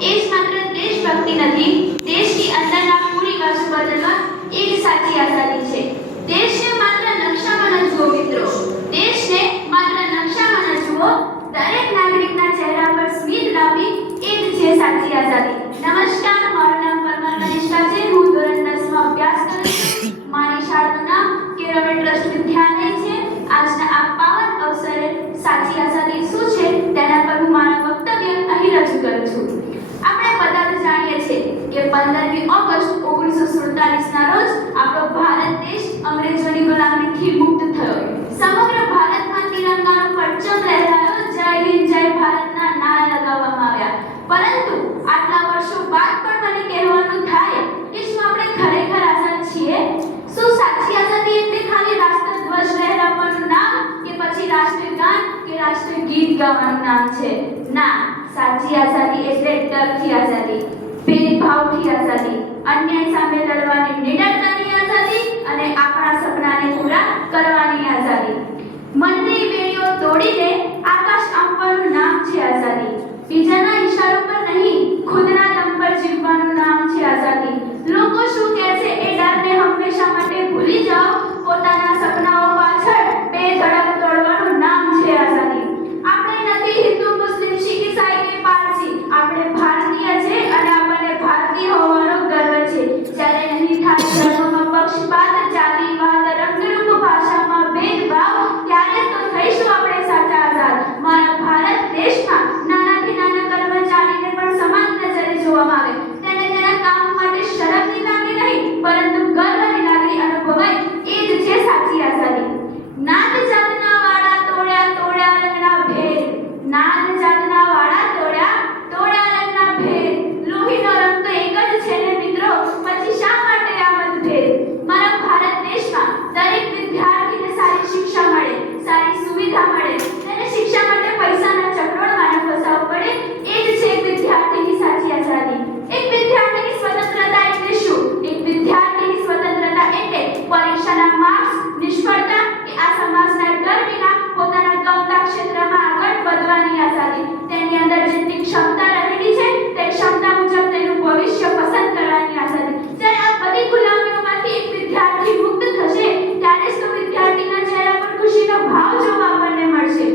એ જ માત્ર દેશભક્તિ નથી, દેશની અંદરના પૂરી બાજુ બદલવા એ જ સાચી આઝાદી છે. દેશને માત્ર નકશામાં ન જુઓ મિત્રો, દેશને માત્ર નકશામાં ન જુઓ, દરેક નાગરિકના ચહેરા પર સ્મિત લાવી એ જ છે સાચી આઝાદી. નમસ્કાર, મારું નામ પરમાર કનિષ્ઠા છે. હું ધોરણ 10 માં અભ્યાસ કરું છું. મારી શાળાનું નામ કેળવણી ટ્રસ્ટ વિદ્યાલય છે. આજના આ પાવન અવસરે સાચી આઝાદી શું છે તેના પર હું મારું વક્તવ્ય અહીં રજૂ કરું છું. આપણે બધા જ જાણીએ છીએ કે 15મી ઓગસ્ટ 1947 ના રોજ આપણો ભારત દેશ અંગ્રેજોની ગુલામીથી મુક્ત થયો. સમગ્ર ભારતમાં તિરંગાનો પરચમ લહેરાયો, જય હિન્દ જય ભારતના નારા લગાવવામાં આવ્યા. પરંતુ આટલા વર્ષો બાદ પણ મને કહેવાનું થાય કે શું આપણે ખરેખર આઝાદ છીએ? શું સાચી આઝાદી એટલે ખાલી રાષ્ટ્રધ્વજ લહેરાવવાનું નામ કે પછી રાષ્ટ્રગાન કે રાષ્ટ્રગીત ગાવાનું નામ છે? ના, સાચી આઝાદી એટલે ડરથી આઝાદી, ભેદભાવથી આઝાદી, અન્યાય સામે લડવાની નિડરતાની આઝાદી અને આપણા સપનાને પૂરા કરવાની આઝાદી. મનની વેલીઓ તોડીને આકાશ આંબવાનું નામ છે આઝાદી. બીજાના ઈશારો પર નહીં, ખુદના દમ પર જીવવાનું નામ છે આઝાદી. લોકો શું કહે છે એ ડરને હંમેશા માટે ભૂલી જાઓ, પોતાના સપનાઓ પાછળ બે ધડક દોડવાનું નામ છે આઝાદી. આપણે નથી હિન્દુ, મુસ્લિમ, શીખ, ઈસાઈ કે પારસી, આપણે ભારતીય છે અને આપણને ભારતીય હોવાનો ગર્વ છે. જ્યારે નહીં થાય ધર્મમાં પક્ષપાત, જાતિવાદ, રંગરૂપ, ભાષામાં ભેદભાવ, ત્યારે તો થઈશું આપણે સાચા આઝાદ. મારા ભારત દેશમાં નાનાથી નાના કર્મચારીને પણ સમાન નજરે જોવામાં આવે, તેને તેના કામ માટે શરમની લાગણી નહીં પરંતુ ગર્વની લાગણી અનુભવાય, એ જ છે સાચી આઝાદી. નાત જાતના વાળા તોડ્યા તોડ્યા રંગના ભેદ, નાત જાતના વાળા તોડ્યા તોડ્યા રંગના ભેદ, લોહીનો રંગ તો એક જ છે ને મિત્રો, પછી શા માટે આ મતભેદ? મારા ભારત દેશમાં દરેક વિદ્યાર્થીને સારી શિક્ષા મળે, સારી સુવિધા મળે, તેને શિક્ષા માટે પૈસાના ચક્રોળમાં ન ફસાવવું પડે, એ જ છે એક વિદ્યાર્થીની સાચી આઝાદી. એક વિદ્યાર્થીની સ્વતંત્રતા એટલે શું? એક વિદ્યાર્થીની સ્વતંત્રતા એટલે પરીક્ષાના માર્ક્સ, નિષ્ફળતા કે આ સમાજના ડર વિના પોતાના ગમતા ક્ષેત્રમાં આગળ વધવાની આઝાદી. તેની અંદર જેટલી ક્ષમતા રહેલી છે તે ક્ષમતા મુજબ તેનું ભવિષ્ય પસંદ કરવાની આઝાદી. જ્યારે આ બધી ગુલામીઓમાંથી એક વિદ્યાર્થી મુક્ત થશે ત્યારે જ તો વિદ્યાર્થીના ચહેરા પર ખુશીનો ભાવ જોવા આપણને મળશે.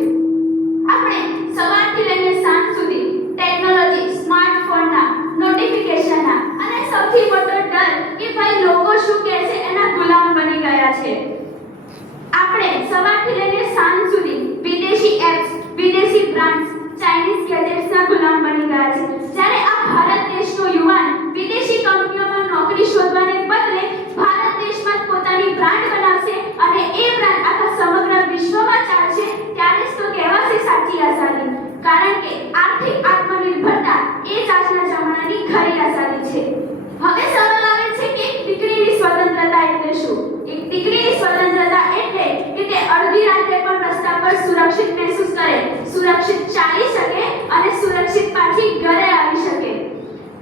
આપણે સવારથી લઈને સાંજ સુધી ટેકનોલોજી, સ્માર્ટફોનના, નોટિફિકેશનના અને સૌથી મોટો ડર કે ભાઈ લોકો શું કહે છે એના ગુલામ બની ગયા છે. આપણે સવારથી લઈને સાંજ સુધી વિદેશી એપ્સ, વિદેશી બ્રાન્ડ્સ, ચાઇનીઝ ગેજેટ્સના ગુલામ બની ગયા છે. જ્યારે આ ભારત દેશનો યુવાન વિદેશી કંપનીઓમાં નોકરી શોધવાને બદલે ભારત દેશમાં જ પોતાની બ્રાન્ડ બનાવશે અને એ બ્રાન્ડ આખા સમગ્ર વિશ્વમાં ચાલશે, ત્યારે જ તો કહેવાશે સાચી આઝાદી. કારણ કે આર્થિક આત્મનિર્ભરતા એ જ આજના જમાનાની ખરી આઝાદી છે. હવે સવાલ આવે છે કે એક દીકરીની સ્વતંત્રતા એટલે શું? એક દીકરીની સ્વતંત્રતા એટલે કે તે અડધી રાત્રે પણ રસ્તા પર સુરક્ષિત મહેસૂસ કરે, સુરક્ષિત ચાલી શકે અને સુરક્ષિત પાછી ઘરે આવી શકે.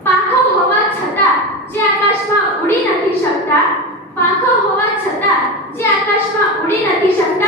પાંખો હોવા છતાં જે આકાશમાં ઉડી નથી શકતા, પાંખો હોવા છતાં જે આકાશમાં ઉડી નથી શકતા